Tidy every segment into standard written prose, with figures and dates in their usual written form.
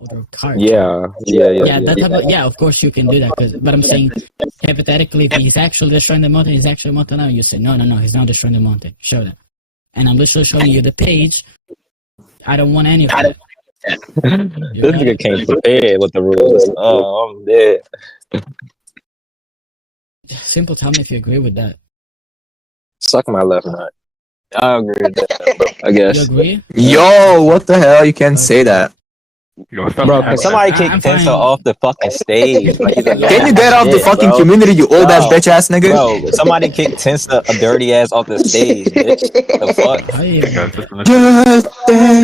other character. Yeah. That type of, yeah, of course you can do that. But I'm saying, hypothetically, if he's actually destroying the mountain, he's actually mountain now. You say, no, he's not destroying the mountain. Show that. And I'm literally showing you the page. I don't want any of that. This nigga came prepared with the rules. Oh, I'm dead. Simple, tell me if you agree with that. Suck my left nut. I agree with that, bro. I guess. You agree? Yo, what the hell? You can't say that. Bro, can somebody kick Tensa off the fucking stage? Like, he's a Can you get off the shit, fucking bro. community, you old ass bitch ass nigga? Bro, somebody kick Tensa a dirty ass off the stage, bitch. The fuck? How you even...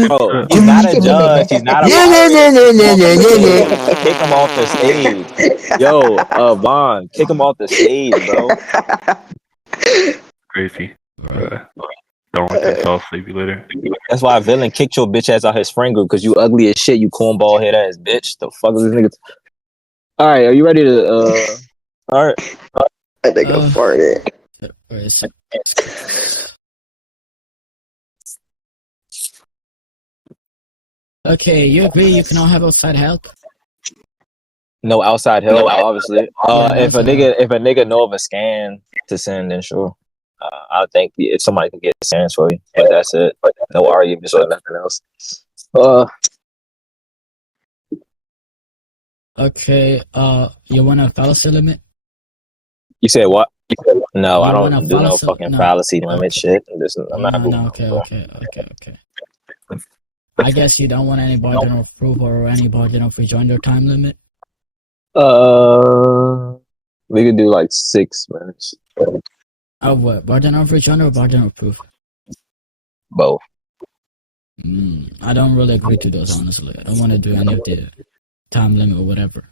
Bro, he's not a judge. He's not a moderator. Kick him off the stage. Yo, Vaughn, kick him off the stage, bro. Crazy. Don't want to I'll save you later. That's why Villain kicked your bitch ass out his friend group because you ugly as shit, you cornball head ass bitch. The fuck is this nigga? Alright, are you ready to alright. I think I farted. Okay, you agree you can all have outside help? No outside help, obviously. If a nigga know of a scan to send, then sure. I think if somebody can get scans for you, but that's it. No arguments or nothing else. Okay, you want a fallacy limit? You said what? No, I You don't want a do no fallacy- fucking no. fallacy limit shit. I'm not moving. No, okay. I guess you don't want any bargain of proof or any bargain of rejoinder time limit? We could do like 6 minutes. Oh, what? Bargain of rejoinder or bargain of proof? Both. I don't really agree to those, honestly. I don't want to do any of the time limit or whatever.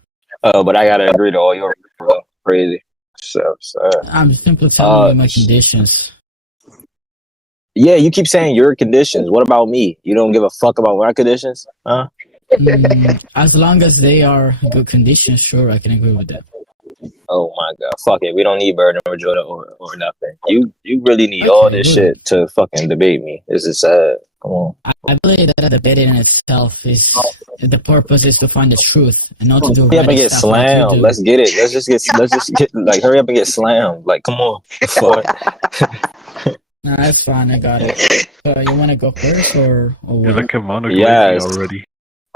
But I gotta agree to all your bro. Crazy. So I'm simply telling you my conditions. yeah, you keep saying your conditions. What about me? You don't give a fuck about my conditions? Huh? As long as they are good conditions, sure, I can agree with that. Oh my god, fuck it. We don't need burden or joy or nothing. You really need all this shit to fucking debate me. This is sad. Come on. I believe that the debate in itself is the purpose is to find the truth and not to do. Hurry up and get slammed. Let's get it. Let's just get like hurry up and get slammed. Like come on. Fuck. Nah, that's fine. I got it. You want to go first or what? You're like a mono already.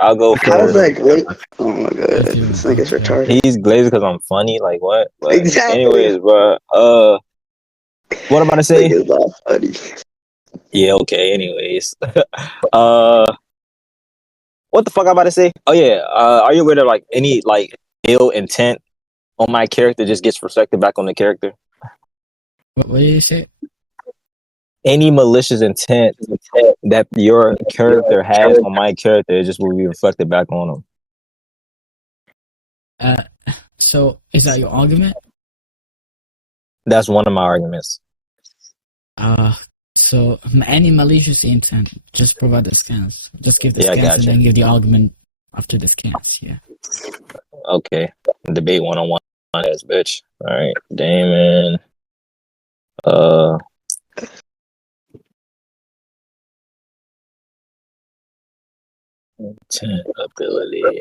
I'll go first. I was like, wait. Oh my god, this nigga's retarded. He's glazed because I'm funny. Like what? But exactly. Anyways, bro. What am I to say? Funny. Yeah. Okay. Anyways. What the fuck I'm about to say? Oh yeah. Are you aware of like any like ill intent on my character just gets reflected back on the character? What did you say? Any malicious intent that your character has on my character, it just will be reflected back on him. So is that your argument? That's one of my arguments. So any malicious intent, just provide the scans. Just give the scans and then give the argument after the scans. Yeah. Okay. Debate 1-on-1, ass bitch. All right, Daemon. Intent ability.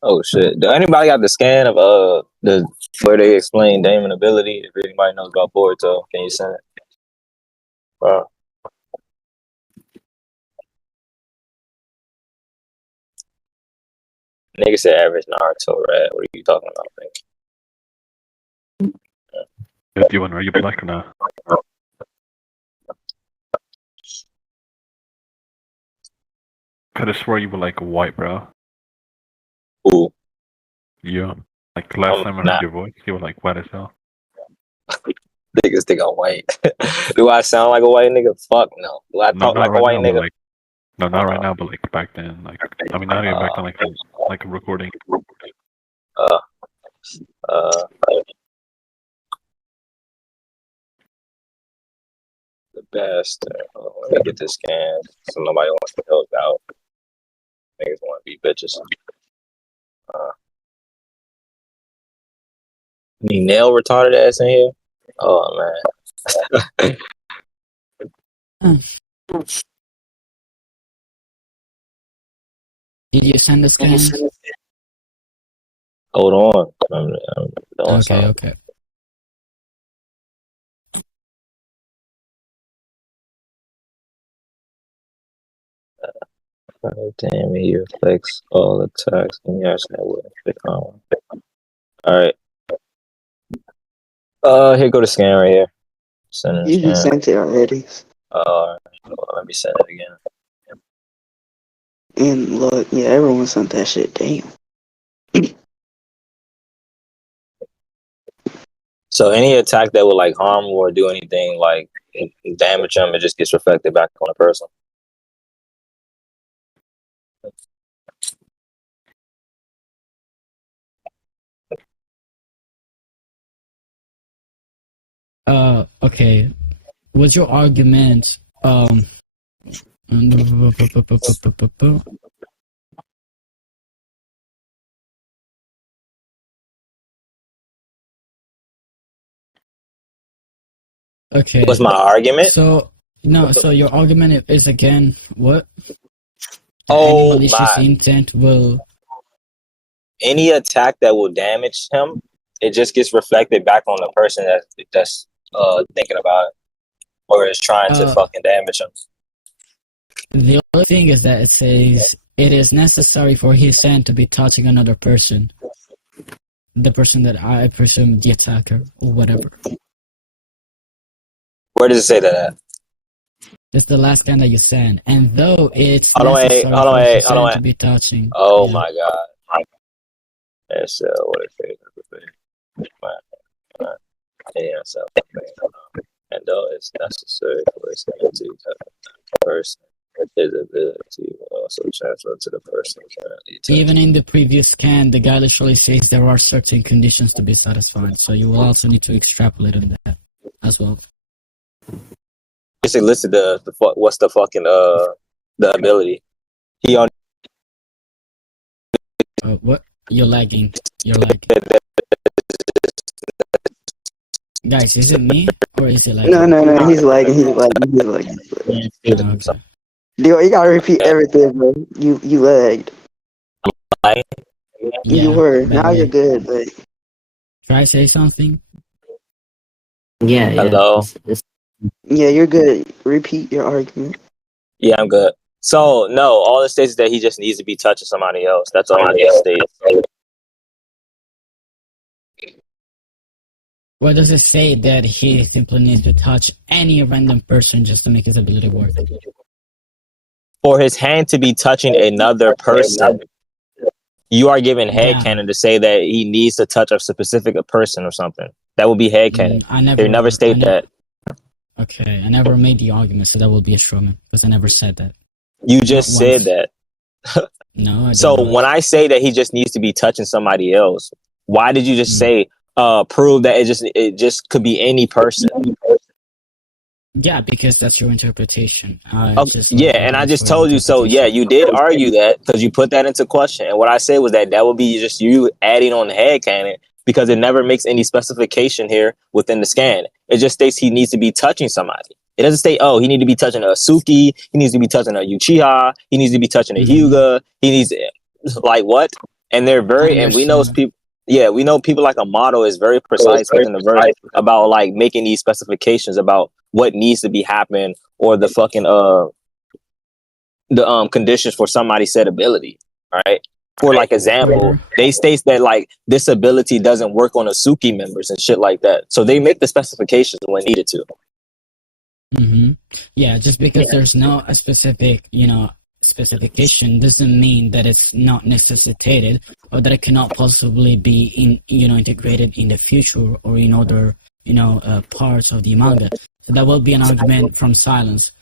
Oh shit! Do anybody got the scan of the where they explain Daemon ability? If anybody knows about Boruto, can you send it? Nigga said average Naruto, right? What are you talking about? Do you want to argue black or not? Could have swore you were like white, bro. Ooh. Yeah. Like last time I heard your voice, you were like white as hell. Niggas think I'm white. Do I sound like a white nigga? Fuck no. Do I talk like a white nigga? No, not right now, but like back then. Like I mean, not even back then, like a recording. The best. Let me get this scan so nobody wants to help out. Niggas want to be bitches. Any nail retarded ass in here? Oh man. Did you send the scans? Hold on. I'm doing Okay, something. okay. Damn, he reflects all attacks and yards that would affect on. Alright. Here go the scan right here. Send the You just scan. sent it already. Let me send it again. And look, yeah, everyone sent that shit. Damn. So any attack that would like harm or do anything like damage him, it just gets reflected back on the person. Okay. Was your argument okay. What's my argument? So your argument is again what? Oh, Any malicious my. intent will. Any attack that will damage him, it just gets reflected back on the person that's thinking about it or is trying to fucking damage him. The only thing is that it says it is necessary for his hand to be touching another person. The person that I presume the attacker or whatever. Where does it say that at? It's the last scan that you send, and though it's Hold on, necessary hold on, for his hold on. hand to be touching. Oh yeah. my god. That's what it says. Yeah, so and though it's necessary for his hand to touch the person, his ability will also transfer to the person currently touching. Even in the previous scan, the guy literally says there are certain conditions to be satisfied, so you will also need to extrapolate on that as well. Just listed what's the fucking the ability. He on What? You're lagging. You're lagging. Guys, is it me or is it lagging? No, he's lagging. He's lagging. Okay. Yo, you gotta repeat everything, bro. You lagged. like, Yeah, You were. by Now the you're way. good, but Try to say something. Yeah. Hello? yeah, you're good. Repeat your argument. Yeah, I'm good. So no, all it states is that he just needs to be touching somebody else. That's all it states. Where does it say that he simply needs to touch any random person just to make his ability work? For his hand to be touching another person, you are given headcanon to say that he needs to touch a specific person or something. That would be headcanon. They never state that. Okay, I never made the argument, so that will be a straw man, because I never said that. You just said that. No, I So didn't. when I say that he just needs to be touching somebody else, why did you just say prove that it just could be any person? Yeah, because that's your interpretation. And I just told you so. Yeah, you did argue that because you put that into question. And what I said was that would be just you adding on the headcanon because it never makes any specification here within the scan. It just states he needs to be touching somebody. It doesn't say, he needs to be touching a Suki, he needs to be touching a Uchiha, he needs to be touching a Hyuga, he needs like what? And they're and we know people. Yeah, we know people like Amato is very precise within the verse about like making these specifications about what needs to be happening or the fucking conditions for somebody's said ability, right? For like example, they states that like this ability doesn't work on Asuki members and shit like that. So they make the specifications when needed to. Yeah, just because there's no a specific, specification doesn't mean that it's not necessitated or that it cannot possibly be integrated in the future or in other parts of the manga. So that will be an argument from silence.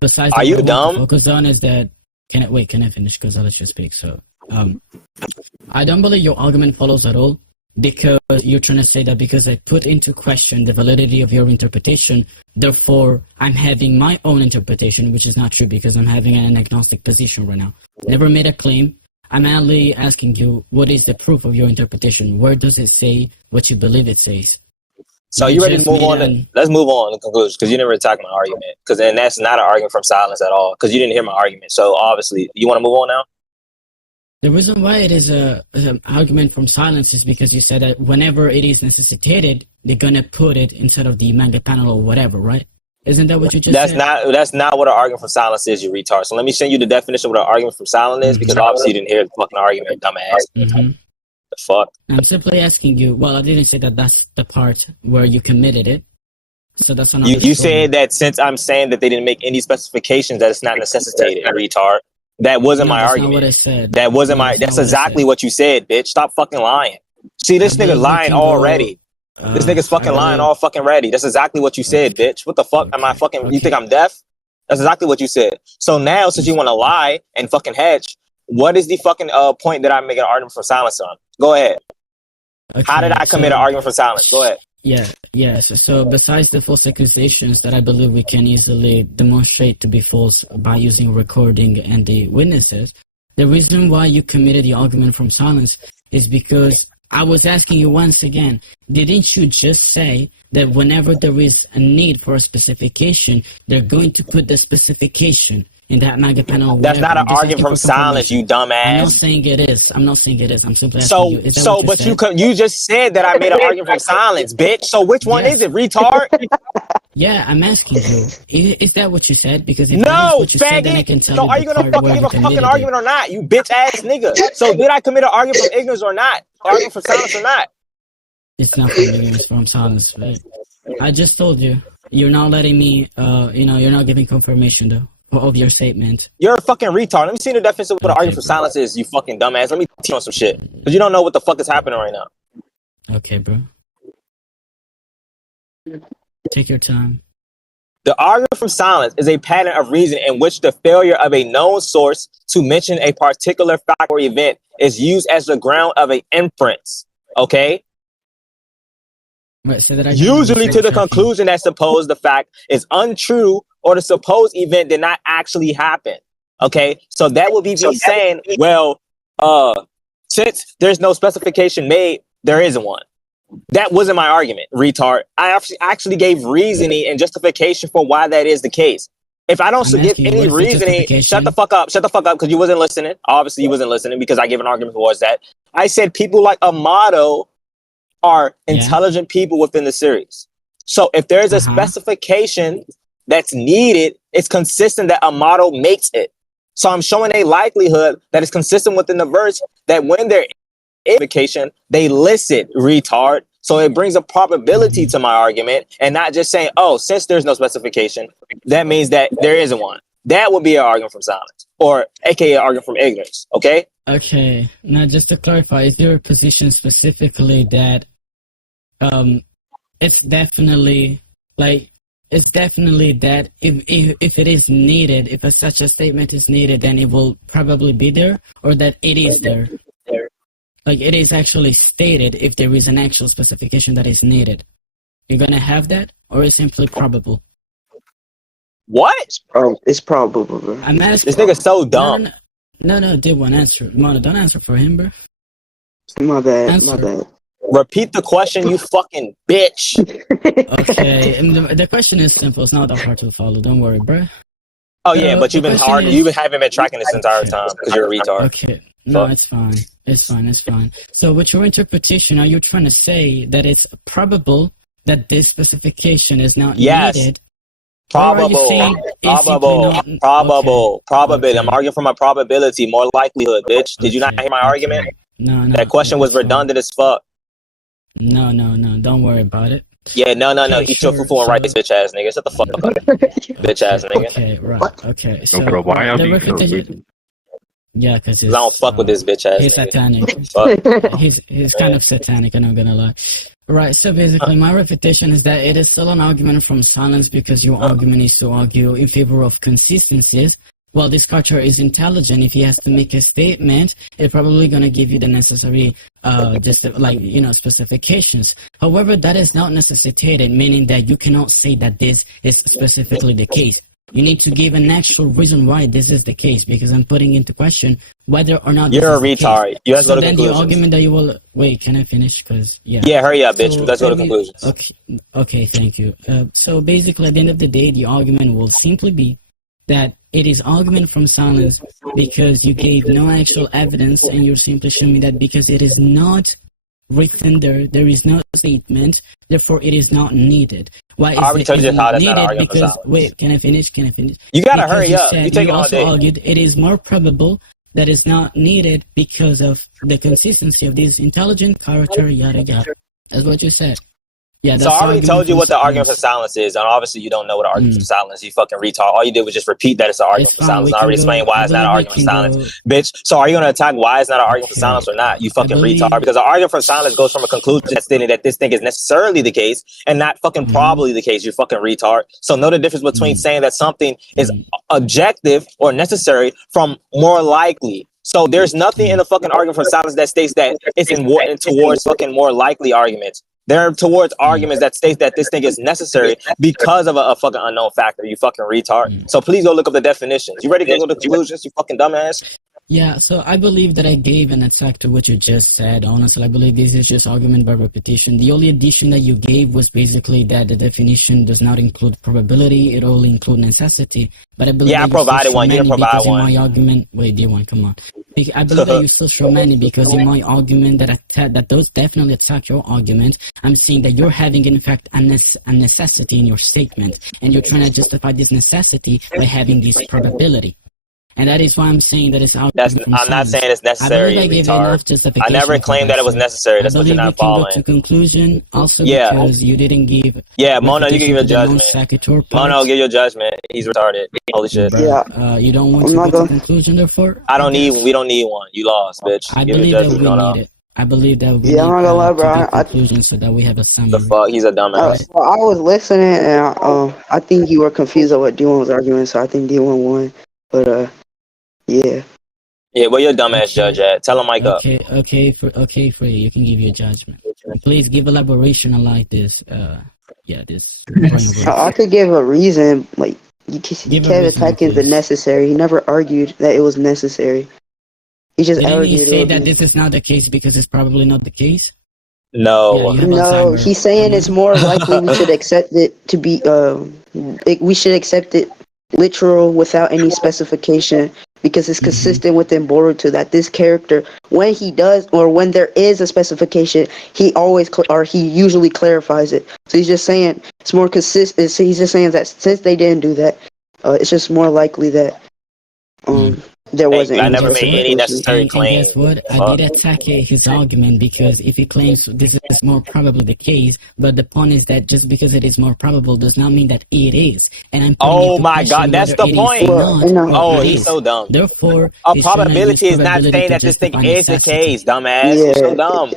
Besides, are you dumb? Focus on is that can I finish? Because I'll let you speak. So I don't believe your argument follows at all, because you're trying to say that because I put into question the validity of your interpretation, therefore I'm having my own interpretation, which is not true because I'm having an agnostic position right now. Never made a claim. I'm only asking you, what is the proof of your interpretation? Where does it say what you believe it says? So you ready to move on? Let's move on to conclusion because you never attacked my argument. Because then that's not an argument from silence at all. Because you didn't hear my argument. So obviously, you want to move on now? The reason why it is an argument from silence is because you said that whenever it is necessitated, they're gonna put it inside of the manga panel or whatever, right? Isn't that what you just said? That's not what an argument from silence is, you retard. So let me send you the definition of what an argument from silence is because obviously you didn't hear the fucking argument, dumbass. The fuck? I'm simply asking you. Well, I didn't say that that's the part where you committed it. So that's another You story. said that since I'm saying that they didn't make any specifications that it's not necessitated, retard. That wasn't my argument. Not what I said. That wasn't my. That's exactly what you said, bitch. Stop fucking lying. See, this nigga lying already. This nigga's fucking lying all fucking ready. That's exactly what you said, bitch. What the fuck? Am I fucking? You think I'm deaf? That's exactly what you said. So now, since you want to lie and fucking hedge, what is the fucking point that I'm making an argument for silence on? Go ahead. Okay, How did I commit an argument for silence? Go ahead. Yes. So besides the false accusations that I believe we can easily demonstrate to be false by using recording and the witnesses, the reason why you committed the argument from silence is because I was asking you once again, didn't you just say that whenever there is a need for a specification, they're going to put the specification in that manga panel? That's not an argument from silence, you dumbass. I'm not saying it is. I'm simply asking you. Is that what you said? You just said that I made an argument from silence, bitch. So which one is it, retard? Yeah, I'm asking you. Is that what you said? Because if no, what you said, then I can tell so you are you gonna fucking give a fucking argument or not, you bitch ass nigga? So did I commit an argument from ignorance or not? Argument from silence or not? It's not from ignorance, from silence, right? I just told you. You're not letting me. You're not giving confirmation though of your statement. You're a fucking retard. Let me see the definition of what an argument for silence is, you fucking dumbass. Let me teach you on some shit. Because you don't know what the fuck is happening right now. Okay, bro. Take your time. The argument from silence is a pattern of reason in which the failure of a known source to mention a particular fact or event is used as the ground of an inference. Okay? Right, so that usually to the conclusion that suppose the fact is untrue or the supposed event did not actually happen. Okay? So that would be me saying, well, since there's no specification made, there isn't one. That wasn't my argument, retard. I actually gave reasoning and justification for why that is the case. If I don't give any reasoning, shut the fuck up, because you wasn't listening. Obviously, you wasn't listening because I gave an argument towards that. I said people like Amato are intelligent people within the series. So if there is a specification that's needed, it's consistent that Amato makes it. So I'm showing a likelihood that it's consistent within the verse that when there is indication, they list it, retard. So it brings a probability to my argument and not just saying, oh, since there's no specification, that means that there isn't one. That would be an argument from silence, or aka argument from ignorance. Okay? Okay. Now, just to clarify, is your position specifically that it's definitely that if it is needed, if such a statement is needed, then it will probably be there, or that it is there? Like, it is actually stated if there is an actual specification that is needed. You're gonna have that, or is it simply probable? What? It's probable, bro. I'm asking. This nigga's so dumb. No, did one answer. Mono, don't answer for him, bro. My bad. Answer. My bad. Repeat the question, you fucking bitch. Okay, and the question is simple. It's not that hard to follow. Don't worry, bro. Oh yeah, but you haven't been tracking this entire time because you're a retard. Okay, no, it's fine. It's fine. So with your interpretation, are you trying to say that it's probable that this specification is not needed? Probability. Okay. I'm arguing from a probability, more likelihood, bitch. Did you not hear my argument? No. That question was redundant as fuck. No. Don't worry about it. Yeah, no. Okay, Eat your fufu and rice, bitch ass nigga. Shut the fuck up, bitch ass nigga. Okay, right. Okay. So, bro, why are you so rude? Yeah, because I don't fuck with this bitch ass he's nigga. satanic. He's kind of satanic, I'm not gonna lie. Right, so basically my refutation is that it is still an argument from silence because your argument is to argue in favor of consistencies. Well, this culture is intelligent. If he has to make a statement, it's probably going to give you the necessary, specifications. However, that is not necessitated, meaning that you cannot say that this is specifically the case. You need to give an actual reason why this is the case, because I'm putting into question whether or not You're a this is the retard. case. You have to So go to then the conclusions. argument that you will wait, can I finish? Because Yeah, hurry up, bitch. So Let's go to maybe- conclusions. Okay, thank you. So basically, at the end of the day, the argument will simply be that it is argument from silence because you gave no actual evidence, and you're simply showing me that because it is not written there is no statement, therefore it is not needed. Why is I already it told you isn't how that's not needed? an argument for Because silence. wait, can I finish? You gotta Because hurry up. said- You taking all also day. argued it is more probable that it's not needed because of the consistency of this intelligent character, yada yada. That's what you said. Yeah, that's So I already argument told you from what the argument for silence. silence is, and obviously you don't know what the argument for silence. You fucking retard. All you did was just repeat that it's an argument It's for fine, silence. we And I can already go- explained why I it's not an believe we argument for can silence, bitch. So are you gonna attack why it's not an argument for Okay. silence or not? You fucking believe- retard. Because the argument for silence goes from a conclusion stating that this thing is necessarily the case and not fucking probably the case. You fucking retard. So know the difference between saying that something is objective or necessary from more likely. So there's nothing in the fucking argument for silence that states that it's in towards fucking more likely arguments. They're towards arguments that state that this thing is necessary because of a fucking unknown factor. You fucking retard. So please go look up the definitions. You ready to go to conclusions? You fucking dumbass. Yeah, so I believe that I gave an attack to what you just said. Honestly, I believe this is just argument by repetition. The only addition that you gave was basically that the definition does not include probability; it only includes necessity. But I believe Yeah, I that you provided still one. You show didn't many provide because in one. my argument, wait, D1, come on. I believe that you still show many because in my argument that those definitely attack your argument. I'm saying that you're having in fact a necessity in your statement, and you're trying to justify this necessity by having this probability. And that is why I'm saying that it's out. I'm not saying it's necessary, I gave retard. enough justification. I never for claimed that it was so necessary. That's I what you're believe not we can go following. to conclusion also Yeah. because you didn't give. Yeah, Mono, you can give your repetition to the judgment. non-sequitur Mono, parts. give your judgment. He's retarded. Holy shit. Bruh, Yeah. you don't want I'm to not go to gonna- conclusion, therefore. I don't need. We don't need one. You lost, bitch. I Give believe your that judgment. we No, no. need it. I believe that we Yeah, I'm need not gonna lie, to bro. give I- conclusion so that we have a The summary. fuck? He's a dumbass. Well, I was listening, and I think you were confused on what D1 was arguing, so I think D1 won. But yeah. Yeah, where your dumbass judge at? Tell him mic up. Okay, for you can give your judgment. Please give elaboration like this. This. I could give a reason, like you kept Give a reason, attacking the please. necessary. He never argued that it was necessary. He just Didn't he argued. say it that was- this is not the case because it's probably not the case? No. Yeah, you have a No, timer. he's saying it's more likely we should accept it to be. We should accept it literal without any specification because it's consistent within Boruto that this character, when he does or when there is a specification, he always he usually clarifies it. So he's just saying it's more consistent. So he's just saying that since they didn't do that, it's just more likely that there Hey, wasn't. I any never made any justification. necessary And claim. guess what? I did attack his argument because if he claims this is more probably the case, but the point is that just because it is more probable does not mean that it is. And I'm putting Oh into my question God, that's whether the it is point. not Well, or Oh, it he's is. so dumb. Therefore, A he's trying to probability use is not probability saying to that this thing justify is the necessity. case, dumbass. You're so dumb.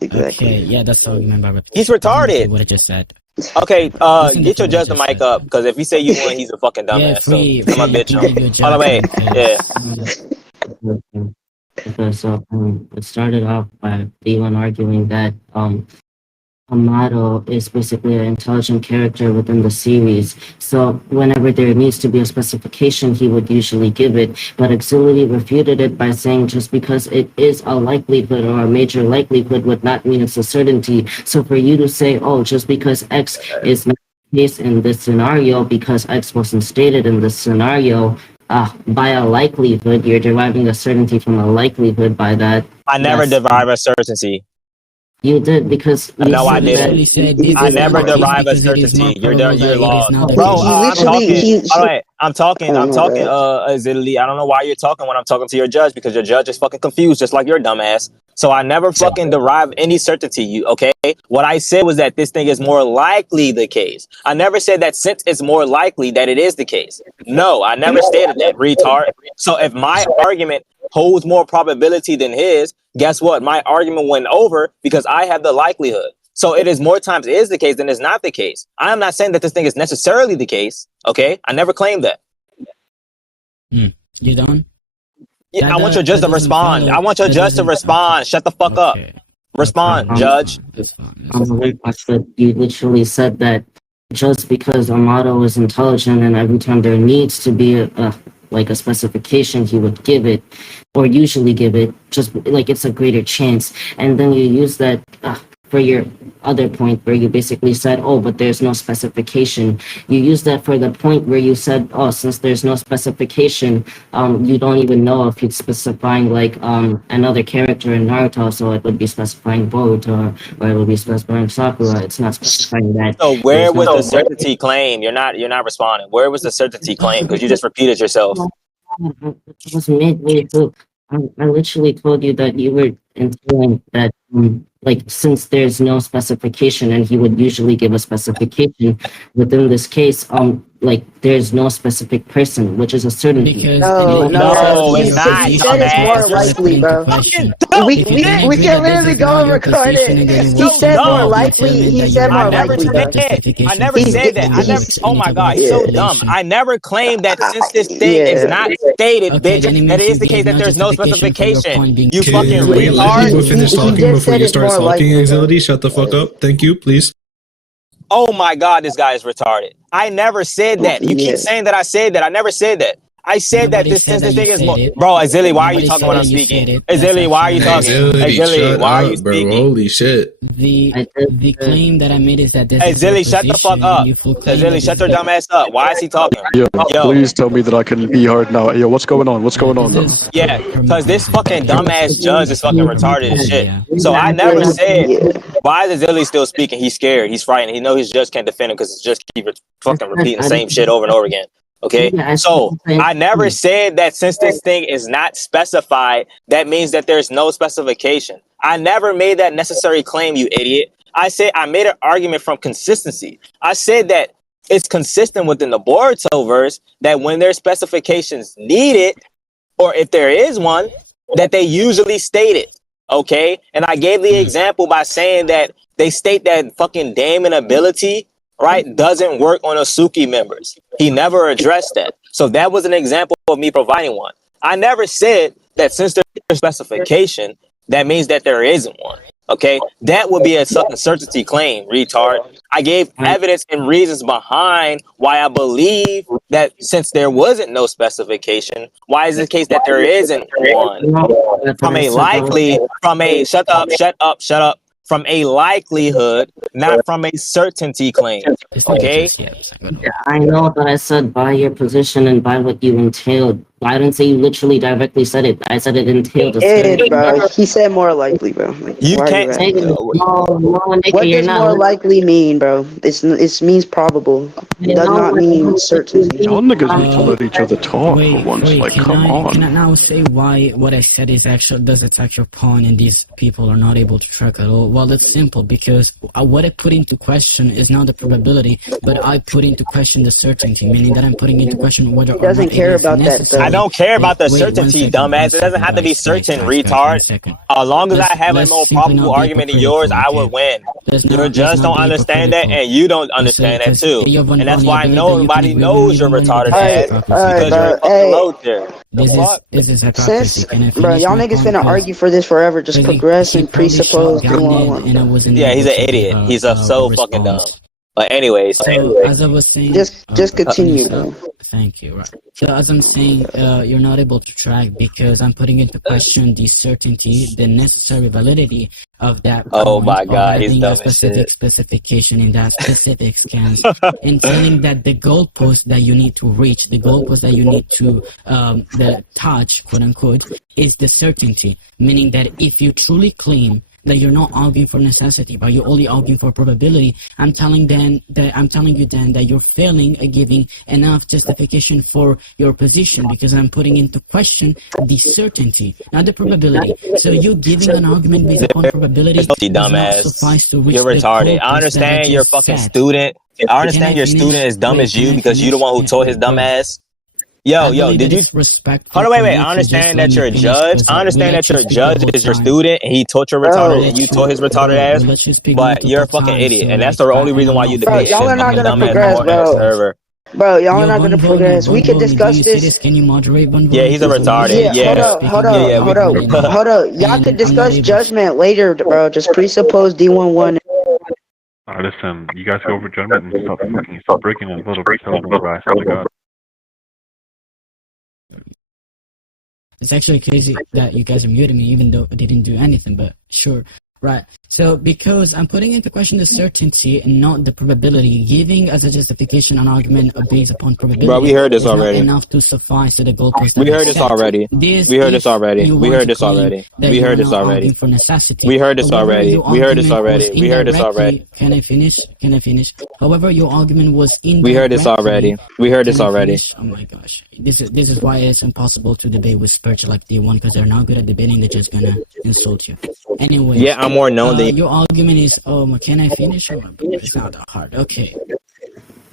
Exactly. Okay, yeah, that's all I remember. Repetition. He's retarded. Honestly, what I just said. Okay, Listen get to your what I judge the just mic said. up, because if he say you won, he's a fucking dumbass. Yeah, free, so I'm a free, bitch you him. can give your Hold on, wait. judgment, Yeah. Okay, so it started off by D1 arguing that Amado is basically an intelligent character within the series. So whenever there needs to be a specification, he would usually give it. But Axility refuted it by saying just because it is a likelihood or a major likelihood would not mean it's a certainty. So for you to say, oh, just because X is not the case in this scenario, because X wasn't stated in this scenario, by a likelihood, you're deriving a certainty from a likelihood by that. I never Yes. derive a certainty. You did because you No, I said didn't. that- literally said this I is never not the case derive a because it is more certainty. You're probable that you're it is lost, not the bro. case. I'm talking. All right, I'm talking. Oh my God. Azility. I don't know why you're talking when I'm talking to your judge because your judge is fucking confused, just like your dumbass. So I never fucking derive any certainty. You okay? What I said was that this thing is more likely the case. I never said that since it's more likely that it is the case. No, I never stated that, retard. So if my argument holds more probability than his, guess what? My argument went over because I have the likelihood. So it is more times it is the case than it's not the case. I am not saying that this thing is necessarily the case. Okay, I never claimed that. You done? Yeah, That- I want your that- judge that to doesn't respond. follow. I want your That judge to doesn't- respond. Shut the fuck up. Okay. Respond, Okay. judge. That's fine. on the request that you literally said that just because Amato is intelligent and every time there needs to be a specification, he would give it, or usually give it, just like it's a greater chance. And then you use that for your other point where you basically said, oh, but there's no specification. You use that for the point where you said, oh, since there's no specification, you don't even know if it's specifying like another character in Naruto, so it would be specifying Boruto, or it would be specifying Sakura. It's not specifying that. So where was the certainty claim? You're not responding. Where was the certainty claim? Because you just repeated yourself. It was midway through. I literally told you that you were entailing that, like, since there's no specification, and he would usually give a specification, within this case, like, there's no specific person, which is a certain. Because No, he it's not. said it's more likely, bro. We can literally go and record it. He said more likely. He said more likely, bro. I never said that. Oh my god, he's so dumb. I never claimed that since this thing is not stated, bitch, that it is the case that there's no specification. You fucking Wait, let people retard. finish talking just before said you it's start more talking, likely, bro. Axility. Shut the fuck up. Thank you, please. Oh my god, this guy is retarded. I never said that. You keep saying that I said that. I never said that. I said that Nobody this said since this that thing you is said more. it. Bro, Azili, why are you Nobody talking said when I'm that you speaking? said it. Azili, why are you talking? Azili, why are you bro. speaking? Holy shit. The claim that I made is that this is Azili, your shut the fuck position, up. and you full claim that Azili, this shut is your the- dumb ass up. Why is he talking? Yo, Yo. please tell me that I can be heard now. Yo, what's going on? What's going on? This Though? is Yeah, because this fucking dumbass judge is fucking retarded as shit. Yeah. So I never said, why is Azili still speaking? He's scared. He's frightened. He knows his judge can't defend him because his judge keep fucking repeating the same shit over and over again. Okay, so I never said that since this thing is not specified, that means that there's no specification. I never made that necessary claim, you idiot. I said I made an argument from consistency. I said that it's consistent within the Boruto verse that when there's specifications needed, or if there is one, that they usually state it. Okay, and I gave the example by saying that they state that fucking Daemon ability, right, doesn't work on Osuki members. He never addressed that. So that was an example of me providing one. I never said that since there's a specification, that means that there isn't one. Okay, that would be a certainty claim, retard. I gave evidence and reasons behind why I believe that since there wasn't no specification, why is it the case that there isn't one? From a likely, shut up. From a likelihood, not from a certainty claim. Okay? I know that I said by your position and by what you entailed. I didn't say you literally directly said it. I said it entailed. Bro. He said more likely, bro. Like, You can't. What does more likely mean, bro? It means probable. It does not mean certainty. Y'all niggas need to let each other talk for once. Like, come on. Can I now say why what I said is actually does attack your point and these people are not able to track at all? Well, it's simple because what I put into question is not the probability, but I put into question the certainty, meaning that I'm putting into question whether He doesn't care about that, though. I don't care about the certainty, dumbass. It doesn't have to be certain, retard. As long as I have a more probable argument than yours, I would win. Your judge don't understand that, and you don't understand that too. And that's why nobody knows you're retarded ass because you're fucking low tier. This is hypocrisy. Bro, y'all niggas finna argue for this forever. Just progress and presuppose the one. Yeah, he's an idiot. He's so fucking dumb. But anyways, so as I was saying, just continue, bro. Thank you. Right. So as I'm saying, you're not able to track because I'm putting into question the certainty, the necessary validity of that. Oh my God, he's dumb as shit. Specification in that specific scans, and telling that the goalpost that you need to reach, the goalpost that you need to the touch, quote unquote, is the certainty. Meaning that if you truly claim that you're not arguing for necessity, but you're only arguing for probability, I'm telling you then that you're failing at giving enough justification for your position because I'm putting into question the certainty, not the probability. So you giving an argument based upon probability does not suffice to reach you're retarded. I understand you're a fucking student. I understand your student is dumb as you because you're the one who taught his dumb ass. Yo, did you? Hold on, wait. I understand that you're a judge. I understand that your judge is your student and he taught your retarded and you taught his retarded ass. But you're a fucking idiot, and that's the only reason why you debate. Y'all are not gonna progress, bro. Bro, y'all are not gonna progress. We can discuss this. Can you moderate? Yeah, he's a retarded. Yeah. Hold up. Y'all can discuss judgment later, bro. Just presuppose D11. Listen, you guys go over judgment and stop breaking a little bit, bro. I swear to God. It's actually crazy that you guys are muting me, even though I didn't do anything, but sure. Right. So, because I'm putting into question the certainty and not the probability, giving as a justification an argument based upon probability. Bro, we heard this is already. Not enough to suffice to the goalpost. We heard this already. We heard this already. We heard this already. We heard this already. For necessity. We heard this already. We heard this already. We heard this already. Can I finish? Can I finish? However, your argument was in. We heard this already. We heard this already. Oh my gosh. This is why it's impossible to debate with Spurge like D1, because they're not good at debating, they're just gonna insult you. Anyway. Yeah, I'm more known than your argument is, can I finish? Oh, it's not that hard. Okay.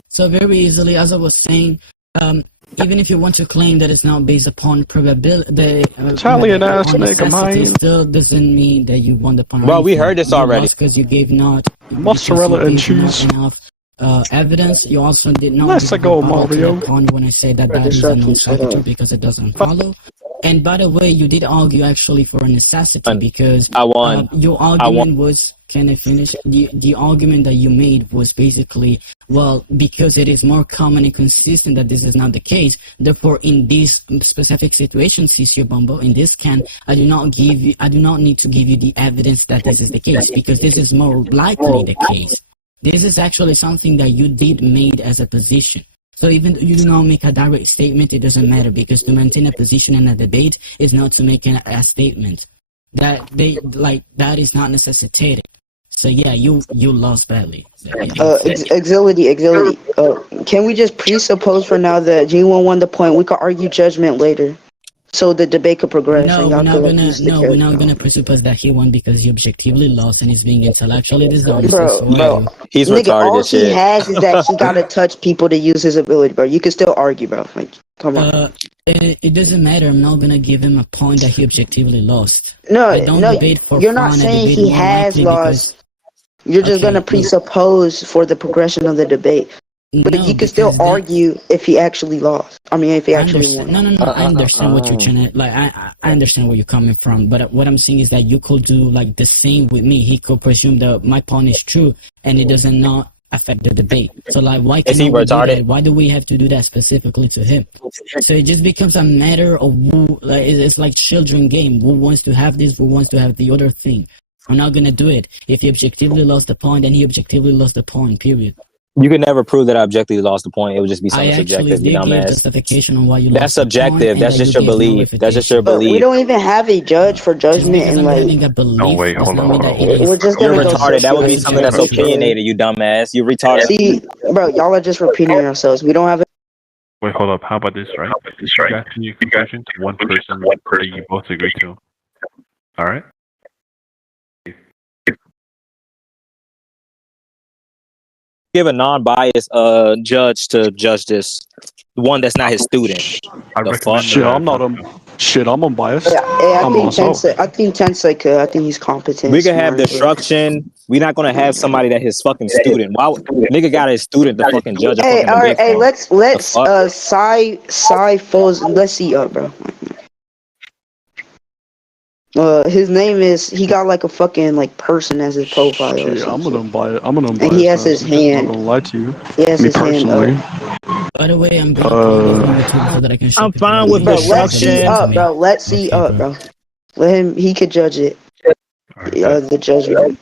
So very easily, as I was saying, even if you want to claim that it's not based upon probability, Italian ass nigga, man. Still doesn't mean that you won the point. Well, we heard this already. Because you gave not mozzarella and cheese. Enough evidence. You also did not. Let's go, Mario. When I say that is a non-factor because it doesn't follow. And by the way, you did argue actually for a necessity because I won. Your argument was, can I finish? The argument that you made was basically, well, because it is more common and consistent that this is not the case. Therefore, in this specific situation, Sisio Bumbo, in this I do not need to give you the evidence that this is the case because this is more likely the case. This is actually something that you did made as a position. So even though you do not make a direct statement, it doesn't matter because to maintain a position in a debate is not to make a statement. That is not necessitated. So yeah, you lost badly. Axility. Can we just presuppose for now that G1 won the point? We could argue judgment later, so the debate could progress. No, we're not gonna presuppose that he won because he objectively lost and he's being intellectually dishonest. Bro, he's nigga, retarded. All he has is that he gotta touch people to use his ability, bro. You can still argue, bro. Like, come on. It doesn't matter. I'm not gonna give him a point that he objectively lost. No, you're not saying he has lost. You're just gonna presuppose for the progression of the debate. But you can still argue if he actually lost. I mean, if he actually won. No. I understand what you're trying to I understand where you're coming from. But what I'm saying is that you could do like the same with me. He could presume that my point is true, and it does not affect the debate. So like, why can't we do that? Why do we have to do that specifically to him? So it just becomes a matter of who. Like it's like children game. Who wants to have this? Who wants to have the other thing? I'm not gonna do it. If he objectively lost the point, then he objectively lost the point. Period. You could never prove that I objectively lost the point. It would just be something subjective, you dumbass. Justification on why you That's subjective. That's just your belief. That's just your belief. We don't even have a judge for judgment and like. No, wait, hold on. We're just You're retarded. That would be something that's opinionated, you dumbass. You're retarded. See, bro, y'all are just repeating yourselves. We don't have. Wait, hold up. How about this, right? You guys can you conclusion to one person that you both agree to. All right. Give a non-biased judge to judge this, one that's not his student. I'm unbiased. Yeah, I think Tensei could. I think he's competent. We can have destruction. We're not gonna have somebody that his fucking student. Why nigga got his student to fucking judge? Hey, all right, hey, let's Psy Foes. Let's see, bro. His name is. He got like a fucking like person as his profile. Shit, I'm gonna buy it. And he has his hand. I'm gonna lie to you. He has his hand up. By the way, I'm fine with destruction. Let's see up, bro. Let him. He could judge it. The judgment.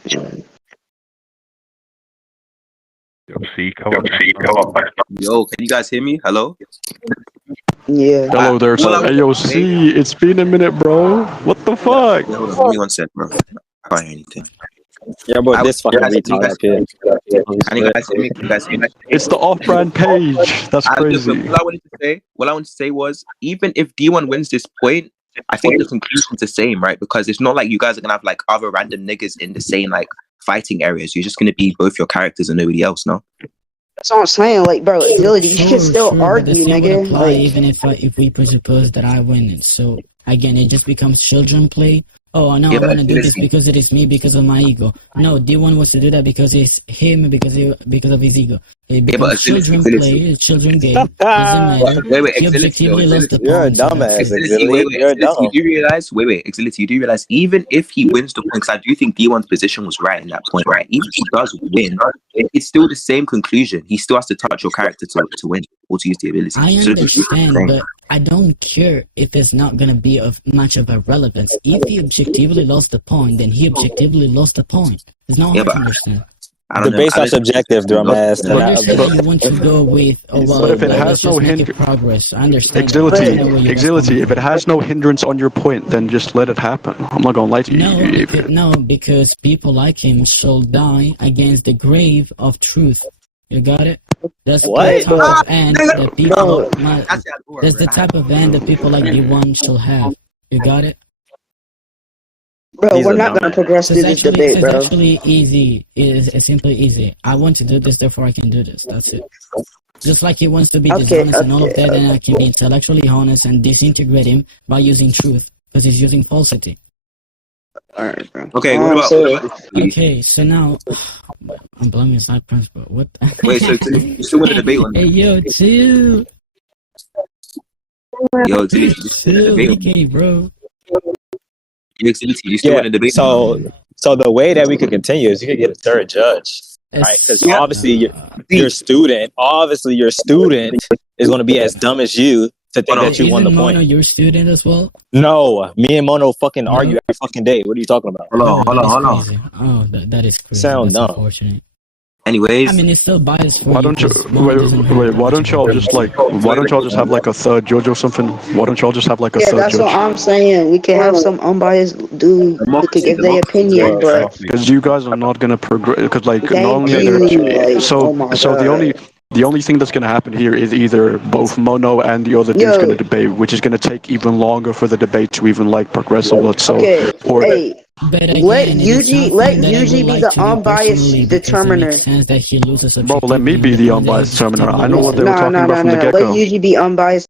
Yo, can you guys hear me? Hello? Yeah. Hello there, sir. Hey, yo, C, it's been a minute, bro. What the fuck? Give me 1 sec, bro. I can't hear anything. Yeah, bro, this fucking retard kid. Can you guys hear me? It's the off-brand page. That's crazy. What I wanted to say was, even if D1 wins this point, I think the conclusion's the same, right? Because it's not like you guys are gonna have like other random niggas in the same like fighting areas. You're just gonna be both your characters and nobody else, no? That's what I'm saying, like, bro, Axility, you can still argue, nigga. Like, even if we presuppose that I win it. So, again, it just becomes children play oh no, Yeah, I but want to do this Axility- because it is me, because of my ego. No, D1 wants to do that because it's him, because of his ego. It Yeah, but becomes children Axility- play, children game, doesn't matter. Wait, He Axility, objectively though, lost the You're a point, so that's dumbass, it. Axility. You're Axility, dumb. you do realize, Axility, you do realize, even if he wins the point, because I do think D1's position was right in that point, right? Even if he does win, it's still the same conclusion. He still has to touch your character to win, or to use the ability. I So the conclusion is the understand, same. but I don't care if it's not gonna be of much of a relevance. If he objectively lost the point, then he objectively lost the point. It's not Yeah, hard to but understand. I don't know. Debates I are don't- subjective, dumbass. They're But not you're saying objective. that you want to go with, oh well, But if it let's has just no make it hinder- progress. I understand. that. I know where Axility, you're Axility, coming if it from. has no hindrance on your point, then just let it happen. I'm not gonna lie to you. No, because people like him shall die against the grave of truth. You got it? That's What? the type of end that people. That's the Agora, That's the bro. type of end that people like D1 shall have. You got it? Bro, He's we're a not gonna dumbass. progress through this debate, It's bro. actually easy. It's simply easy. I want to do this, therefore I can do this. That's it. Just like he wants to be Okay, dishonest and all of okay, that, then I can be intellectually honest and disintegrate him by using truth, because he's using falsity. Alright, bro. Okay, what about? so- Okay, so now I'm blaming side principle. What? Wait, so you still want to debate on Hey, it? yo, chill, Yo, Axility, you still chill, want to debate on DK, bro. it? Axility, you still want to debate on it? So the way that we could continue is you could get a third judge, right? Because obviously your student is going to be as dumb as you to think that you won the Isn't Mono point. your student as well? No, me and Mono fucking No? argue every fucking day. What are you talking about? Hold That is on. crazy. Oh, that is crazy. Sound That's dumb. unfortunate. Anyways, I mean, it's still biased for Why you. don't you 'cause Mono doesn't have wait? Why much don't of a y'all brain. just like? Why don't y'all just have like a third judge or something? Why don't y'all just have like a Yeah, third that's what judge? I'm saying. We can have some unbiased dude who could give their opinion, but Because you guys are not gonna progress. Because like thank not only are you. there, Like, so oh my so God. the only thing that's gonna happen here is either both Mono and the other dude's Yo. gonna debate, which is gonna take even longer for the debate to even like progress or what. So Okay, or hey, But again, let it is Yuji something that I would be like the to do unbiased personally, because it determiner. makes sense that he loses bro, let me be the unbiased determiner. I know what they were talking about from the Let get-go. Yuji be unbiased.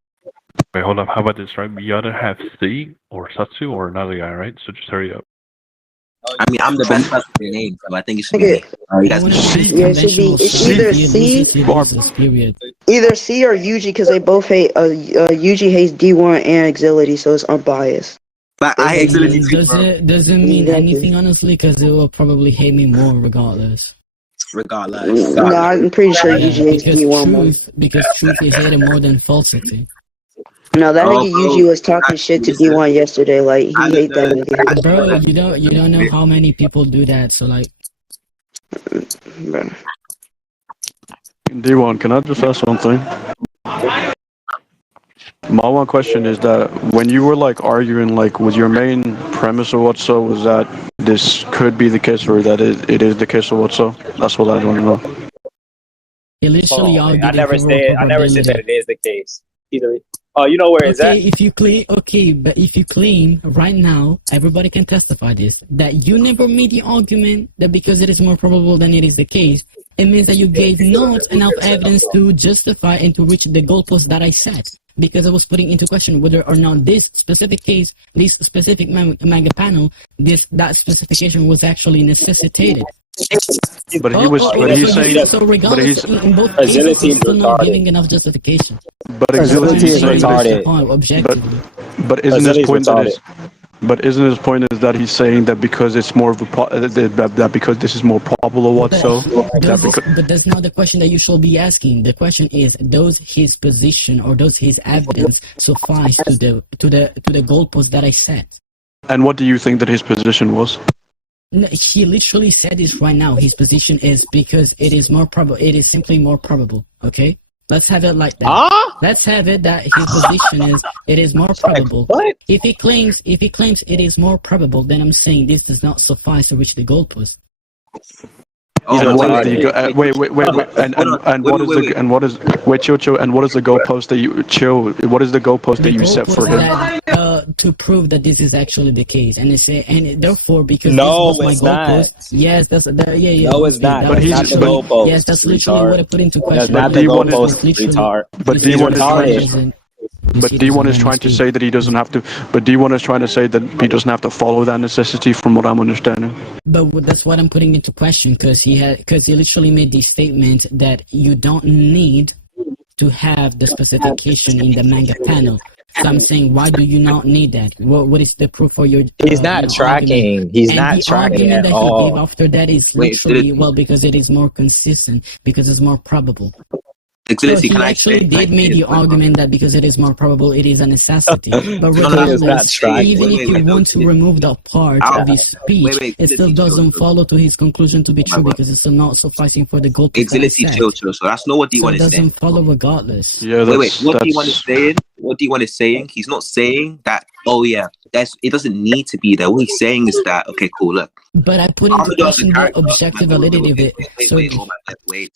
Wait, hold up. How about this, right? We either have C or Satsu or another guy, right? So just hurry up. I mean, I'm the best person to name, so I think it should be Okay. me. You guys can C. Yeah, it should be. It's either He C, loses, he loses, period. either C or Yuji, because they both hate. Yuji hates D1 and Axility, so it's unbiased. But I hate Axility too, Does bro. it doesn't mean Exactly. anything, honestly, because they will probably hate me more regardless. Regardless. No, I'm pretty sure Yeah, Yuji hates D1 more. because truth is hated more than falsity. No, that Oh, nigga bro. Yuji was talking shit to D1 yesterday. Like he I hate that don't know. nigga. Bro, you don't know how many people do that. So like, Bro. D1, can I just ask something? My one question is that when you were like arguing, like, was your main premise or what so was that this could be the case or that it is the case or what so? That's what I want to know. he literally argued I in never favor of said that probability. it is the case. Either. Oh, you know where it's Okay, at? if you claim, okay, but if you claim right now, everybody can testify this, that you never made the argument that because it is more probable than it is the case, it means that you gave not enough evidence to justify and to reach the goalpost that I set. Because I was putting into question whether or not this specific case, this specific mega panel, that specification was actually necessitated. But he was, but he's saying, so regardless, in both cases, Agility he's is still not retarded. giving enough justification. but Agility is saying retarded. Objectively. But isn't his Agility's point that is, retarded. but isn't his point is that he's saying that because it's more of a that because this is more probable or what so But that's not the question that you should be asking. The question is, does his position or does his evidence suffice to the goalpost that I set? and what do you think that his position was? No, he literally said this right now. His position is because it is more probable. It is simply more probable. Okay, let's have it like that. Let's have it that his position is it is more probable. What? If he claims it is more probable, then I'm saying this does not suffice to reach the goalpost. And what is retarded. the wait, Chill, and what is the goalpost that you What is the goalpost that you set for him? That, to prove that this is actually the case, and therefore because No, this was it's my not. goalpost. Yes, that's yeah. No, it's not. That But was he's- That's the literally- goalpost. Yes, that's literally retard. what I put into That's question. not the D1 is goalpost, literally- retard. But this is D1 is what trying it to is. But D1 is trying to say that he doesn't have to. But D1 is trying to say that he doesn't have to follow that necessity, from what I'm understanding. But that's what I'm putting into question, because he literally made the statement that you don't need to have the specification in the manga panel. So I'm saying, why do you not need that? What is the proof for your? He's not tracking. Argument? He's and not the tracking argument at that all. he gave after that is literally because it is more consistent, because it's more probable. So he actually did make the argument that because it is more probable, it is a necessity. But regardless, even if you want to remove that part of his speech, it still doesn't follow to his conclusion to be true, because it's still not sufficing for the goal to Exility, chill. So that's not what D1 is saying. It doesn't follow regardless. Yeah, wait. What D1 is saying? What D1 is saying? He's not saying that. Oh yeah, it doesn't need to be there. What he's saying is that okay, cool. Look, but I put into question the objective validity of it. Wait.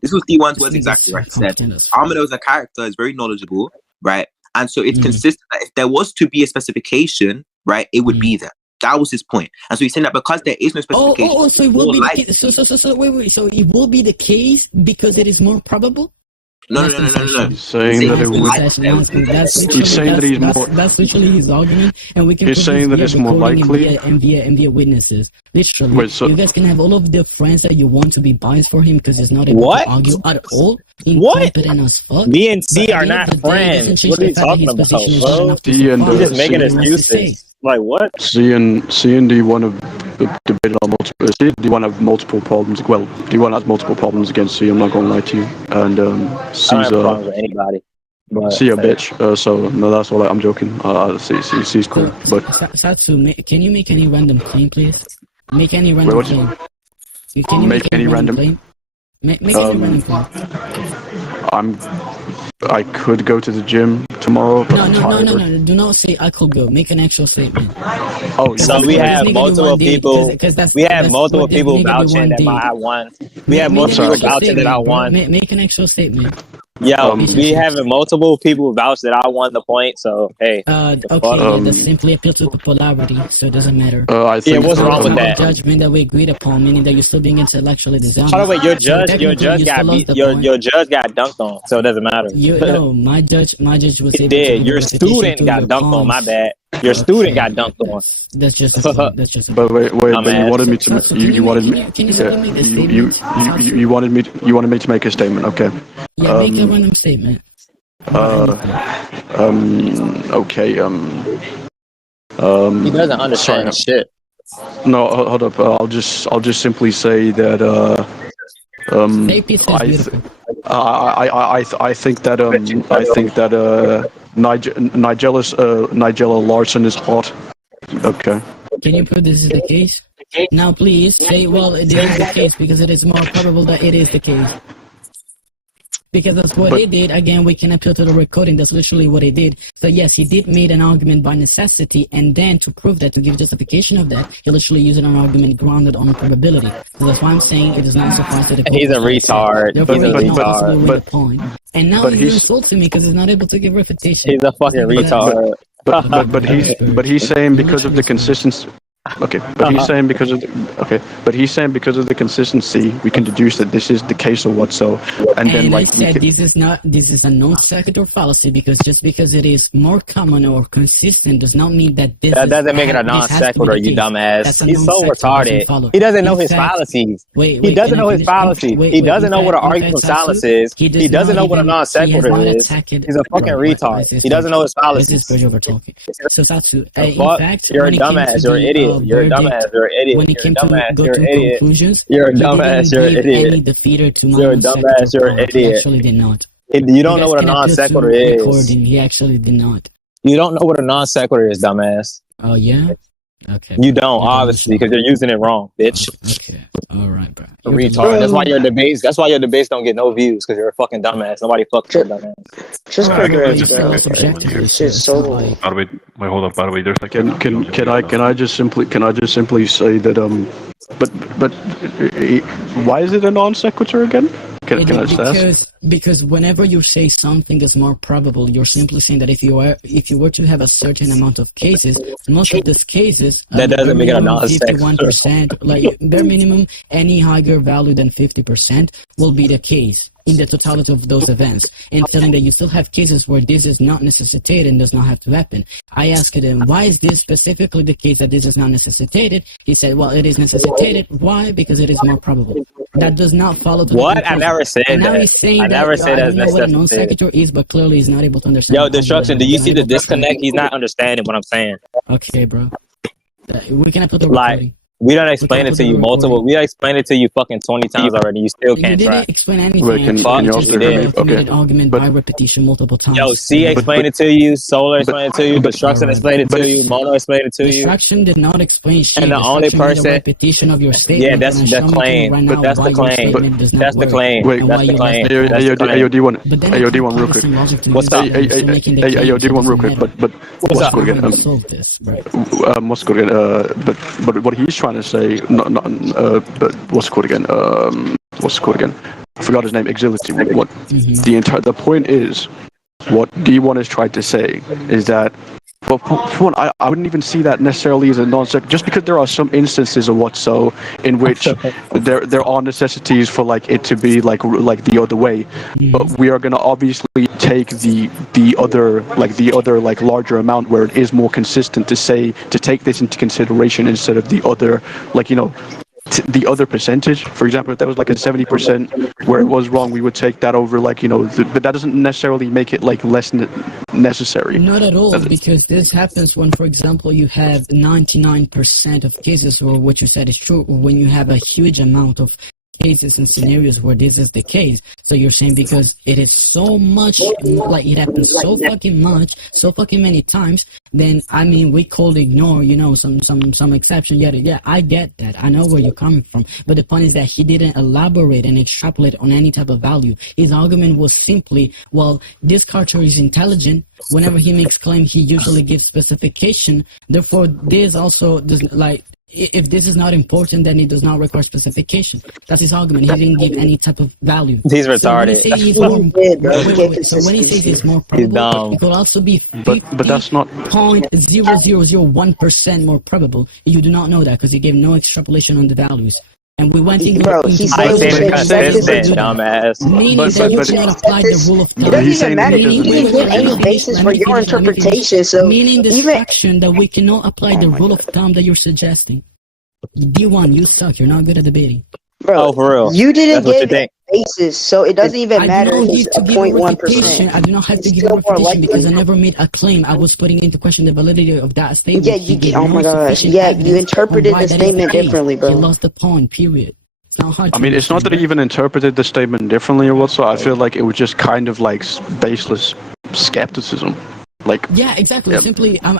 This was D1's words exactly, right? He said, Amado as a character is very knowledgeable, right? And so it's consistent that if there was to be a specification, right, it would be there. That was his point. And so he's saying that because there is no specification. So it will be the case. So wait. So it will be the case because it is more probable? No. He's saying that it would. He's saying that he's more. That's literally his argument, and we can. He's saying that it's more likely. And via witnesses. Literally, Wait, so you guys can have all of the friends that you want to be biased for him because he's not able to argue at all. Incompetent as fuck. Me and C are not friends. What are you talking about, bro? He's just making excuses. Like what? C and D want to debate on multiple. D1 have multiple problems. Well, D1 has multiple problems against C. I'm not gonna lie to you. And C's I don't have problems with anybody. C a bitch. So no, that's all. I'm joking. C's cool. But Satsu, can you make any random claim, please? Make any random claim. Can you make any random claim? Make any random claim. I could go to the gym tomorrow, but I'm tired. No. Do not say I could go. Make an actual statement. Oh, so we have multiple people. We have multiple people vouching that I won. We have multiple people vouching that I won. Make an actual statement. Yeah, we have multiple people vouch that I won the point. So hey. That's simply appeal to popularity, so it doesn't matter. I think what's wrong with that? Judgment that we agreed upon, meaning that you're still being intellectually dishonest. By the way, your judge got beat. Your judge got dunked on, so it doesn't matter. No, my judge was. It did. Your student got dunked on. My bad. Your student got dunked on. That's just. But wait. But you wanted me to. You wanted me. Can you simply make a statement? You wanted me. You wanted me to make a statement. Okay. Yeah, make a random statement. Okay. He doesn't understand shit. No, hold up. I'll just simply say that. I think that Nigella Larson is hot. Okay. Can you prove this is the case? Now, please say, well, it is the case because it is more probable that it is the case. Because that's what he did. Again, we can appeal to the recording. That's literally what he did. So yes, he did made an argument by necessity, and then to prove that, to give justification of that, he literally used an argument grounded on probability. So that's why I'm saying it does not suffice to the court. He's a retard. He's a retard. And now he's insulting me because he's not able to give refutation. He's a fucking retard. But he's saying because of the consistency. Okay, but he's saying because of the consistency, we can deduce that this is the case or what. So, and then I said this is a non sequitur fallacy, because just because it is more common or consistent does not mean that that doesn't make it a non sequitur. You dumbass. He's so retarded. He doesn't know his fallacies. He doesn't know his fallacy. He doesn't know what an argument from silence is. He doesn't know what a non sequitur is. He's a fucking retard. He doesn't know his fallacies. This is over talking. So Satsu, in fact, you're a dumbass. You're an idiot. You're a dumbass. You're an idiot. When it came to go to conclusions, you're a dumbass. You're an idiot. Any defeater to you're a dumbass. You're an idiot. Actually, did not. You don't know what a non sequitur is. He actually did not. You don't know what a non sequitur is, dumbass. Oh yeah. Okay. You don't, obviously, because you're using it wrong, bitch. Okay. All right, bro. Retard. That's why your debates don't get no views, because you're a fucking dumbass. Nobody fucks with dumbass. Just it's just so. By the way, wait, hold up. By the way, there's like. Can I just simply say that but why is it a non sequitur again? Can I just ask? Because whenever you say something is more probable, you're simply saying that if you were to have a certain amount of cases, most of these cases that doesn't make it a non sequitur. 51%, like bare minimum, any higher value than 50% will be the case. in the totality of those events, and telling that you still have cases where this is not necessitated and does not have to happen. I asked him, why is this specifically the case that this is not necessitated? He said, well, it is necessitated. Why? Because it is more probable. That does not follow the What? I never said and now that. he's saying I never said I that's don't know what a necessitated. non-sequitur is, but clearly he's not able to understand. Yo, Destruction, do you see the disconnect? He's not understanding what I'm saying. Okay, bro. We can put the Like, recording. we don't explain it to you multiple. We explained it to you fucking 20 times already. You still You can't didn't try. explain anything. Wait, can Fuck, you just also did. hear me? committed Okay. argument But- by repetition multiple times. Yo, C But- explained it to you. Solar explained it to you. Destruction Alright. explained it to you. Mono explained it to you. Distraction did not explain shit. And the only Distraction made a person- repetition of your statement. Yeah, that's and the show me to claim. right But now that's why the your claim. statement does not That's the work. claim. Wait, And That's why the you claim. left Hey, That's the yo, claim. D1. But then Hey, yo, you D1 can't real apply the quick. same logic to What's this up? problem. You're still making the Hey, yo, claim, so it D1 real doesn't quick. matter. But What's what's up? good How do again? you solve this, bro? What's good again? But what he's trying to say, but what's good again? What's good again? I forgot his name. Axility. What the point is, what D1 is trying to say is that. But for one, I wouldn't even see that necessarily as a non-sequitur, just because there are some instances of what so in which there are necessities for like it to be like the other way, but we are gonna obviously take the other like larger amount where it is more consistent to take this into consideration instead of the other the other percentage. For example, if that was like a 70% where it was wrong, we would take that over but that doesn't necessarily make it like less necessary. Not at all, because this happens when, for example, you have 99% of cases where what you said is true, or when you have a huge amount of cases and scenarios where this is the case. So you're saying because it is so much, like it happens so fucking much, so fucking many times, then I mean we could ignore, some exception. Yeah, I get that. I know where you're coming from. But the point is that he didn't elaborate and extrapolate on any type of value. His argument was simply, well, this character is intelligent. Whenever he makes claim, he usually gives specification. Therefore, this also does if this is not important, then it does not require specification. That's his argument. He didn't give any type of value. He's retarded. So when he says he's more probable, it could also be But that's not 0.0001% more probable. You do not know that because he gave no extrapolation on the values. And we went into Bro, he said I we said should accept this. consistent, dumbass. meaning But- that you but- cannot apply the rule of It thumb. doesn't he's saying even matter. he You doesn't- didn't give any basis for your interpretation. So Meaning the even structure that we cannot apply the rule of thumb that you're suggesting. D1, you suck. You're not good at debating. bro, Oh, for real. you didn't That's what you give think. basis, so it doesn't even I matter do if not he's need to a give a 0.1%. repetition. I do not have It's to give a still more repetition because I likely. never made a claim. I was putting into question the validity of that statement. Yeah, He gave oh no my gosh. sufficient Yeah, evidence you on interpreted why the that is statement case. differently, bro. He lost the point, period. It's not hard to I mean, it's not that he understand, even interpreted the statement differently or whatsoever. I feel like it was just kind of like baseless skepticism. Like, yeah, exactly. Yep.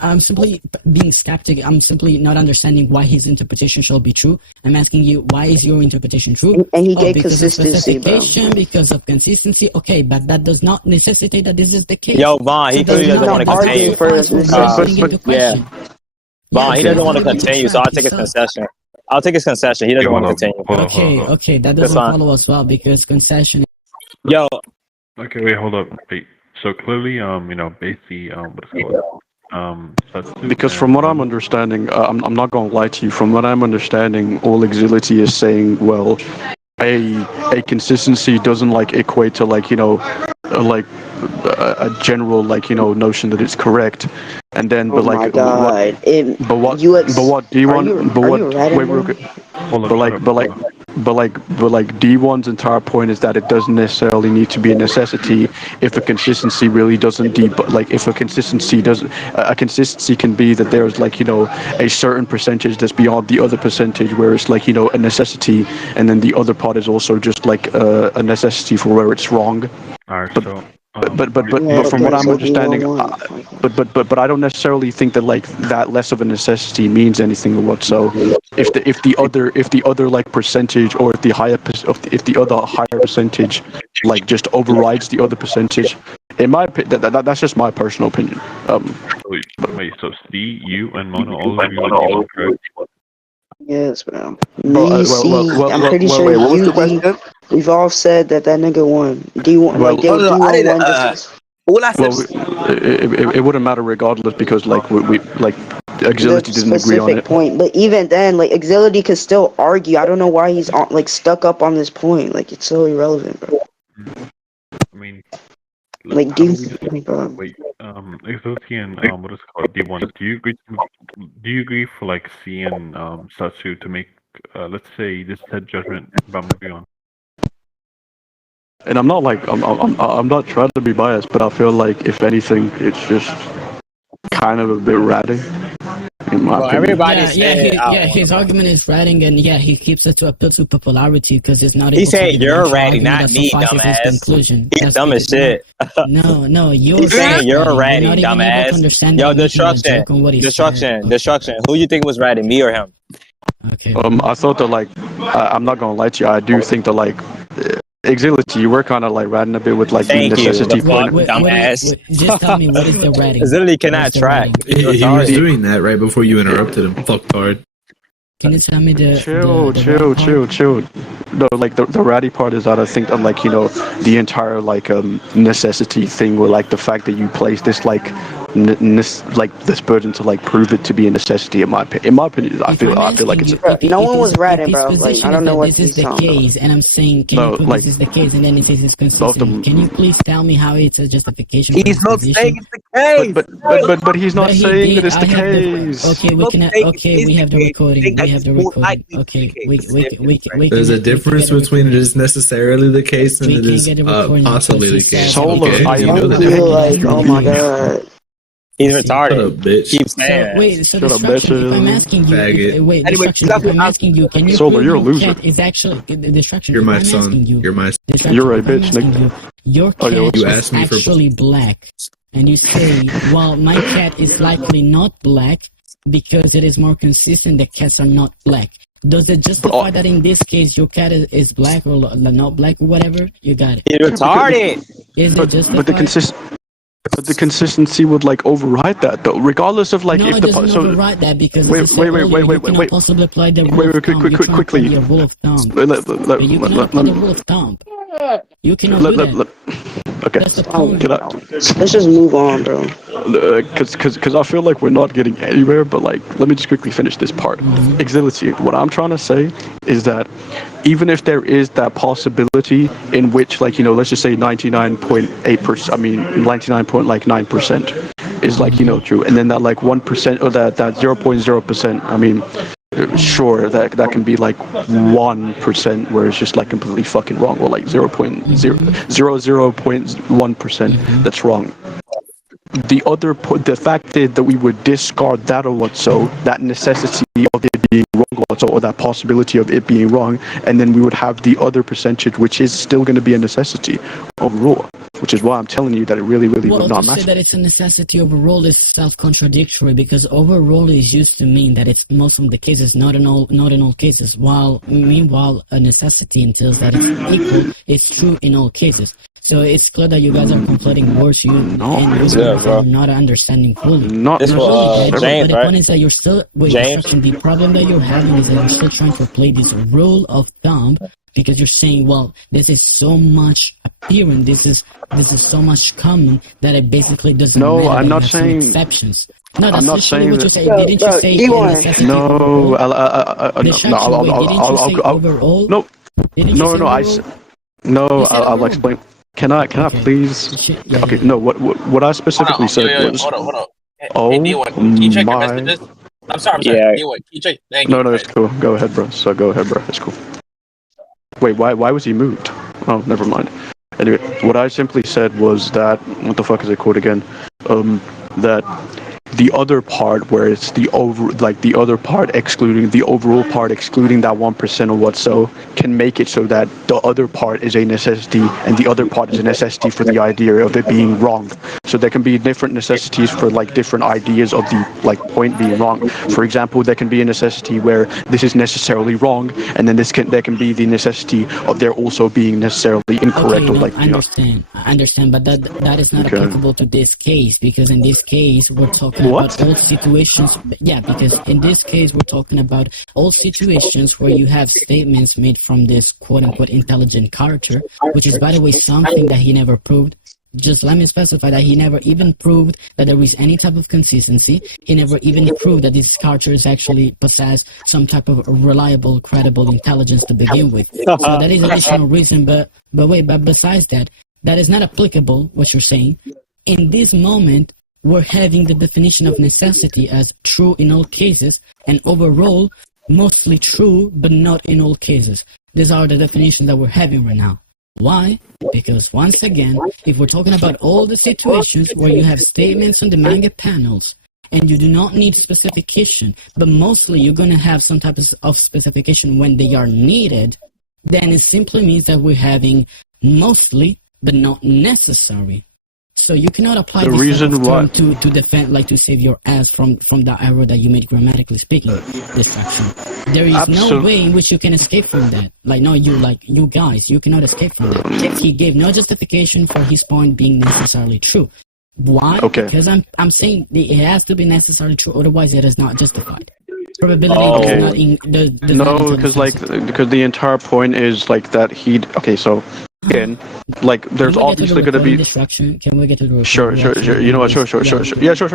I'm simply being skeptic. I'm simply not understanding why his interpretation shall be true. I'm asking you, why is your interpretation true? And he gave because consistency, of bro. specification, because of consistency. Okay, but that does not necessitate that this is the case. Yo, Vaughn, he So clearly there's doesn't no want to arguing continue. for his putting into but- question. Vaughn, he doesn't want to exactly. continue, so I'll take his concession. I'll take his concession. He doesn't want to continue. Hold up. Okay, that That's doesn't fine. follow as well because concession. Yo, Okay, wait, hold up. Wait. So clearly, basically, what's called, substitute because and, from what I'm understanding, I'm not going to lie to you. From what I'm understanding, all Axility is saying, well, a consistency doesn't like equate to a general notion that it's correct, and then Oh my god. but what You D1 are you ratting wait real him? quick. hold up, But like D1's entire point is that it doesn't necessarily need to be a necessity if a consistency really doesn't if a consistency doesn't a consistency can be that there's a certain percentage that's beyond the other percentage where it's a necessity, and then the other part is also just a necessity for where it's wrong. Alright, But- so But Yeah, from what okay, I'm so understanding, D1. but I don't necessarily think that that less of a necessity means anything or what. So if the other percentage, or if the other higher percentage just overrides the other percentage, in my opinion, that's just my personal opinion. wait, so C, you, and Mono all agree with D1, correct? Yes, bro. Well, Me, C, I'm pretty sure Wait, what was you, the question? we've all said that nigga won. D1, Well- No, I D1 didn't. won just All I said Well, was it wouldn't matter regardless because we Axility the didn't agree on specific it. point. But even then, Axility could still argue. I don't know why he's stuck up on this point. It's so irrelevant, bro. I mean, Like, how do you, do we just wait? Axility and what is it called? D1. Do you agree for like C and Satsu to make let's say this head judgment about moving on? And I'm not like I'm not trying to be biased, but I feel like if anything, it's just kind of a bit ratty. In my Well, opinion. everybody Yeah, said his argument is ratting, and yeah, he keeps it to appeal to popularity because it's not he able to said give an you're actual ratty, argument not that me, suffices his dumbass. conclusion. He's That's dumb as because- shit. No, you're He's saying you're ratting. ratty, You're not even able dumbass. to understand Yo, that I'm making a destruction, joke on what he destruction, said. destruction. Who you think was ratty, me or him? Okay. I thought that like I'm not gonna lie to you. I do think that like Axility, you were kind of like ratting a bit with like the Thank you. necessity The point. fuck, dumbass. Just tell me what is the ratting? This literally What is cannot the track. ratting? He was doing that right before you interrupted him. Fucked hard. Can you tell me the Chill. No, like the ratty part is that I think that like, you know, the entire like necessity thing, or like the fact that you place this like this burden to like prove it to be a necessity. In my opinion, I feel like it's no one was ratting, bro. Like, I don't know what this is he's the talking about. case, and I'm saying, can No, you prove like, this is the case, and then it says it's both of them- consistent. Can you please tell me how it's a justification? for He's his not position? saying it's the case. but he's not But he saying did. that it's the I have case. Okay, we Not can. saying Okay, it we is have the the case. recording. Saying We that have the it's more recording. likely Okay, to be we the case. we It's we we different, we There's can a get- we can difference get a between it recording. is necessarily the case and We it can is get a recording possibly the because he case. said- Solar, Okay, I you know am that. feel like, oh my god. He's See. retarded. Shut up, bitch. Keep So saying wait, that. so Shut up, destruction. If I'm bitches. asking you, Faggot. wait, Anyway, destruction. If I'm asking you, can you Solar, prove you're a your loser. cat is actually destruction? You're if my I'm son. asking you, You're my destruction, You're a if I'm bitch, asking Nick. you, your Oh, cat yeah, You is asked me for- actually black, and you say, well, my cat is likely not black because it is more consistent that cats are not black. Does it justify that in this case your cat is black or not black or whatever? You got it. He's retarded. Is it But justified? the consistency would like override that though, regardless of like No, if it the doesn't override that because Wait, as I said wait, earlier, you wait, cannot possibly apply the rule wait, of thumb. You cannot quickly. apply the rule of thumb. let You cannot apply the rule of thumb. You cannot do that. okay. That's the point. Can I, Let's just move on, bro. because I feel like we're not getting anywhere, but like let me just quickly finish this part. Axility, what I'm trying to say is that even if there is that possibility in which, like, you know, let's just say 99.8%, I mean 99.9% is like, you know, true, and then that like 1% or that 0.0%, I mean, sure, that can be like 1% where it's just like completely fucking wrong, or like 0.1% that's wrong. The fact is that we would discard that or what, so that necessity of it being wrong also, or that possibility of it being wrong, and then we would have the other percentage which is still going to be a necessity overall, which is why I'm telling you that it really would not To say matter. that it's a necessity overall is self-contradictory because overall is used to mean that it's most of the cases, not in all cases. Meanwhile, a necessity entails that it's equal. It's true in all cases. So it's clear that you guys are conflating words. You are not understanding fully. This was James, But the right? point is that you're still James? the problem that you're having is that you're still trying to play this rule of thumb because you're saying, well, this is so much appearing, this is so much common that it basically doesn't No, matter. I'm that not you have some saying- exceptions. No, that's I'm not literally saying what you that- say. Bro, Didn't you say D1. necessity No, overall? I'll Overall? no, Didn't you say no, overall? You said I'll overall. explain. Can I Okay. please? Yeah, Okay, yeah. no. What I specifically said was. Hold on. Oh Hey, D1, can you check your my. messages? I'm sorry. Yeah. D1, can you check? Thank No, you. it's cool. Go ahead, bro. It's cool. Wait, why was he moved? Oh, never mind. Anyway, what I simply said was that, what the fuck is it called again? That the other part where it's the other part excluding the overall part excluding that 1% or what so can make it so that the other part is a necessity and the other part is a necessity for the idea of it being wrong. So there can be different necessities for like different ideas of the like point being wrong. For example, there can be a necessity where this is necessarily wrong, and then there can be the necessity of there also being necessarily incorrect, Okay, or no, like, I you know. understand, but that is not Okay. applicable to this case because in this case we're talking What? about all situations. Yeah, because in this case we're talking about all situations where you have statements made from this quote-unquote intelligent character, which is by the way something that he never proved. Just let me specify that he never even proved that there is any type of consistency. He never even proved that these characters actually possess some type of reliable, credible intelligence to begin with. So that is additional reason. But besides that, that is not applicable, what you're saying. In this moment, we're having the definition of necessity as true in all cases, and overall, mostly true, but not in all cases. These are the definitions that we're having right now. Why? Because once again, if we're talking about all the situations where you have statements on the manga panels, and you do not need specification, but mostly you're going to have some type of specification when they are needed, then it simply means that we're having mostly, but not necessary. So you cannot apply The this reason why- to defend, like to save your ass from that error that you made grammatically speaking, distraction. There is no way in which you can escape from that. You guys, you cannot escape from that. He gave no justification for his point being necessarily true. Why? Okay. Because I'm saying it has to be necessarily true, otherwise it is not justified. Probability Okay. does not does No, not because the entire point is like that he. Okay, so again, like there's obviously going to be. Distraction. Can we get to the Sure. You know what? Sure. Yeah, sure.